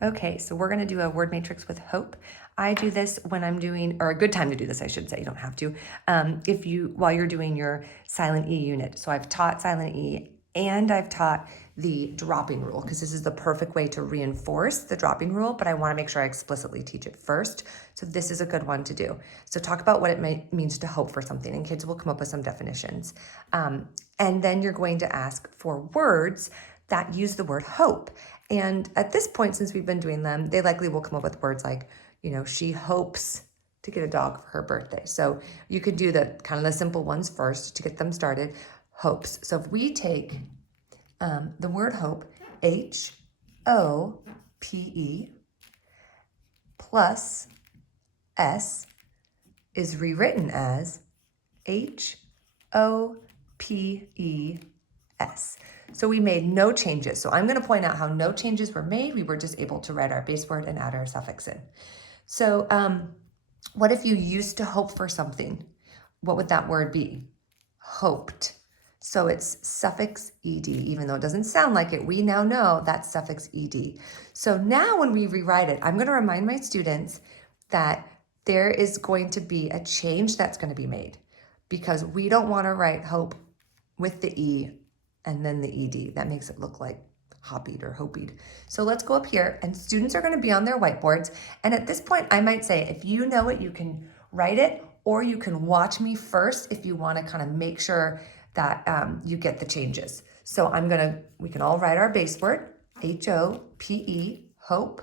Okay, so we're going to do a word matrix with hope. I do this when I'm doing, or a good time to do this, I should say. You don't have to. While you're doing your silent E unit. So I've taught silent E and I've taught the dropping rule because this is the perfect way to reinforce the dropping rule, but I want to make sure I explicitly teach it first. So this is a good one to do. So talk about what it means to hope for something, and kids will come up with some definitions. And then you're going to ask for words that use the word hope. And at this point, since we've been doing them, they likely will come up with words like, she hopes to get a dog for her birthday. So you could do the kind of the simple ones first to get them started. Hopes. So if we take the word hope, H-O-P-E plus S is rewritten as H-O-P-E-S. So we made no changes. So I'm going to point out how no changes were made. We were just able to write our base word and add our suffix in. So what if you used to hope for something? What would that word be? Hoped. So it's suffix ed, even though it doesn't sound like it, we now know that's suffix ed. So now when we rewrite it, I'm going to remind my students that there is going to be a change that's going to be made because we don't want to write hope with the E and then the ed. That makes it look like hoppied or hopied. So let's go up here, and students are going to be on their whiteboards. And at this point, I might say, if you know it, you can write it, or you can watch me first if you want to kind of make sure that you get the changes. So we can all write our base word, H-O-P-E, hope.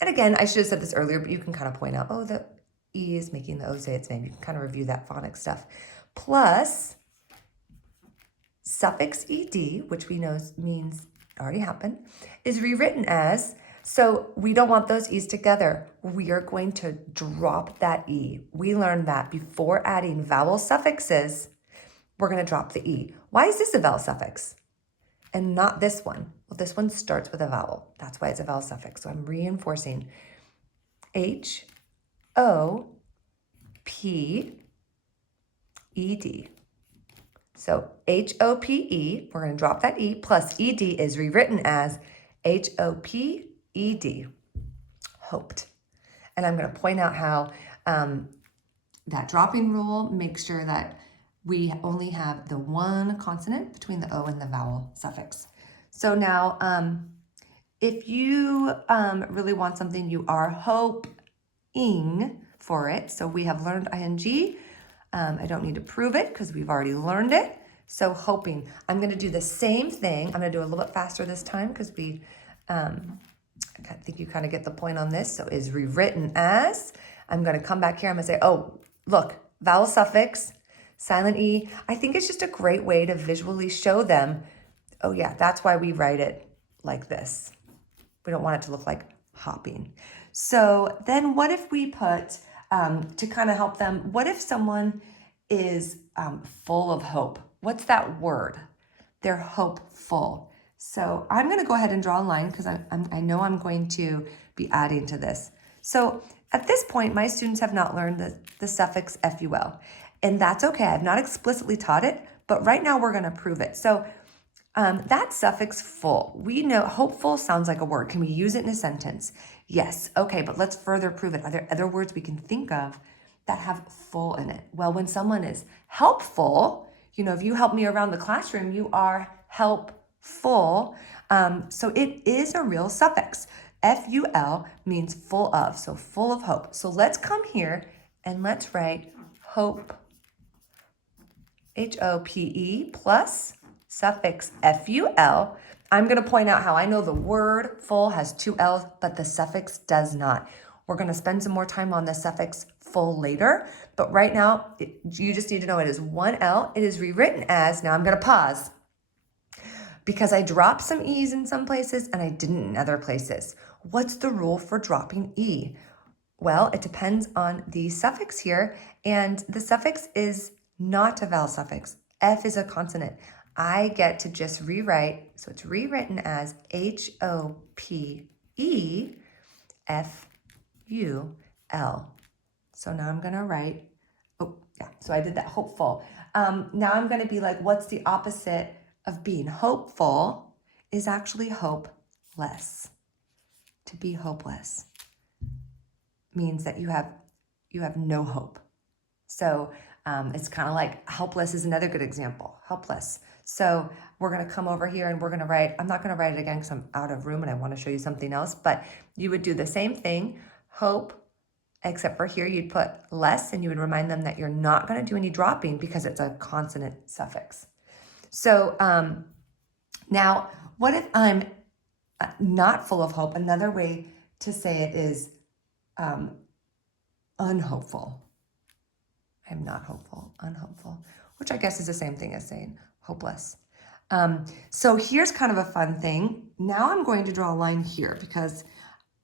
And again, I should have said this earlier, but you can kind of point out, oh, the E is making the O say its name. You can kind of review that phonics stuff. Plus suffix ed, which we know means already happened, is rewritten as, so we don't want those E's together. We are going to drop that E. We learned that before adding vowel suffixes, we're going to drop the E. Why is this a vowel suffix and not this one? Well, this one starts with a vowel. That's why it's a vowel suffix. So I'm reinforcing H-O-P-E-D. So H-O-P-E, we're going to drop that E, plus E-D is rewritten as H-O-P-E-D, hoped. And I'm going to point out how that dropping rule makes sure that we only have the one consonant between the O and the vowel suffix. So now, if you really want something, you are hoping for it. So we have learned ing. I don't need to prove it because we've already learned it. So hoping. I'm going to do the same thing. I'm going to do it a little bit faster this time because I think you kind of get the point on this. So is rewritten as, I'm going to come back here. I'm going to say, oh, look, vowel suffix, silent E. I think it's just a great way to visually show them, oh yeah, that's why we write it like this. We don't want it to look like hopping. So then what if we put, to kind of help them, what if someone is full of hope? What's that word? They're hopeful. So I'm going to go ahead and draw a line because I know I'm going to be adding to this. So at this point, my students have not learned the suffix ful, and that's okay. I've not explicitly taught it, but right now we're going to prove it. So that suffix full, we know hopeful sounds like a word. Can we use it in a sentence? Yes. Okay, but let's further prove it. Are there other words we can think of that have full in it? Well, when someone is helpful, if you help me around the classroom, you are helpful. So it is a real suffix. Ful means full of, so full of hope. So let's come here and let's write hope, H-O-P-E plus suffix ful. I'm going to point out how I know the word full has two L's, but the suffix does not. We're going to spend some more time on the suffix full later, but right now, you just need to know it is one L. It is rewritten as, now I'm going to pause, because I dropped some E's in some places and I didn't in other places. What's the rule for dropping E? Well, it depends on the suffix here, and the suffix is not a vowel suffix. F is a consonant. I get to just rewrite, so it's rewritten as H-O-P-E-F-U-L. So now I'm going to write, oh, yeah, so I did that, hopeful. Now I'm going to be like, what's the opposite of being hopeful? Is actually hopeless. To be hopeless means that you have no hope. So it's kind of like helpless is another good example. Helpless. So we're going to come over here and we're going to write, I'm not going to write it again because I'm out of room and I want to show you something else, but you would do the same thing, hope, except for here you'd put less and you would remind them that you're not going to do any dropping because it's a consonant suffix. So now what if I'm not full of hope? Another way to say it is unhopeful. I'm not hopeful, unhopeful, which I guess is the same thing as saying hopeless. So here's kind of a fun thing. Now I'm going to draw a line here because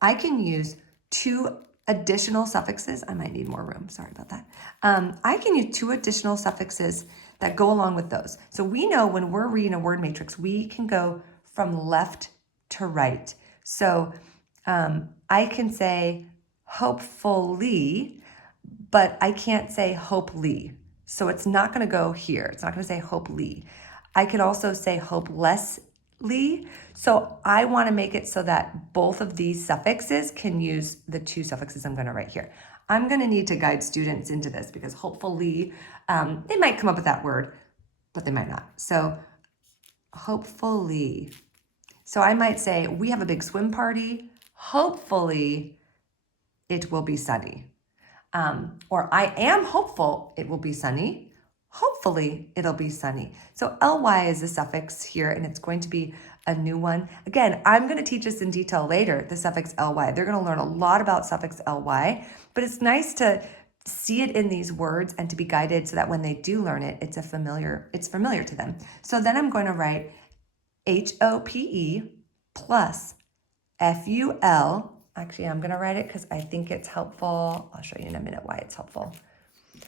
I can use 2 additional suffixes. I might need more room, sorry about that. I can use 2 additional suffixes that go along with those. So we know when we're reading a word matrix, we can go from left to right. So I can say hopefully, but I can't say hopely. So it's not going to go here. It's not going to say hopely. I could also say hopelessly. So I want to make it so that both of these suffixes can use the 2 suffixes I'm going to write here. I'm going to need to guide students into this because hopefully they might come up with that word, but they might not. So hopefully. So I might say, we have a big swim party. Hopefully it will be sunny. Or I am hopeful it will be sunny. Hopefully it'll be sunny. So ly is a suffix here and it's going to be a new one. Again, I'm going to teach this in detail later, the suffix ly. They're going to learn a lot about suffix ly, but it's nice to see it in these words and to be guided so that when they do learn it, it's familiar to them. So then I'm going to write HOPE plus FUL. Actually, I'm going to write it because I think it's helpful. I'll show you in a minute why it's helpful.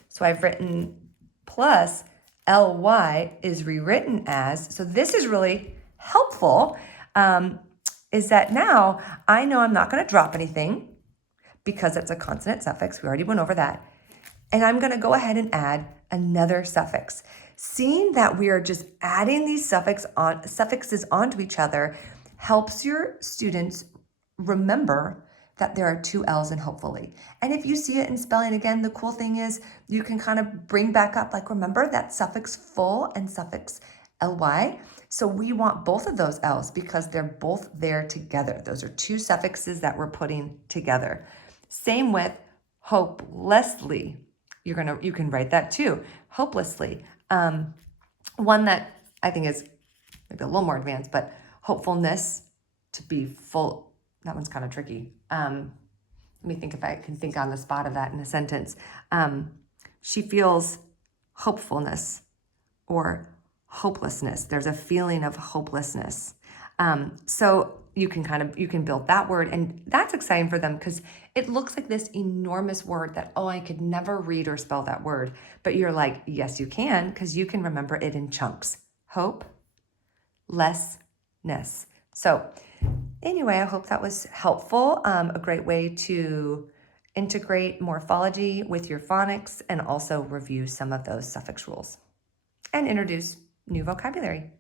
So I've written plus ly is rewritten as, so this is really helpful, is that now I know I'm not going to drop anything because it's a consonant suffix. We already went over that. And I'm going to go ahead and add another suffix. Seeing that we are just adding these suffixes onto each other helps your students remember that there are 2 L's in hopefully. And if you see it in spelling again, the cool thing is you can kind of bring back up, like remember that suffix full and suffix ly. So we want both of those L's because they're both there together. Those are 2 suffixes that we're putting together. Same with hopelessly. You can write that too, hopelessly. One that I think is maybe a little more advanced, but hopefulness, to be full. That one's kind of tricky. Let me think if I can think on the spot of that in a sentence. She feels hopefulness or hopelessness. There's a feeling of hopelessness. So you can build that word, and that's exciting for them because it looks like this enormous word that, oh, I could never read or spell that word. But you're like, yes, you can, because you can remember it in chunks. Hope, lessness. So anyway, I hope that was helpful. A great way to integrate morphology with your phonics and also review some of those suffix rules and introduce new vocabulary.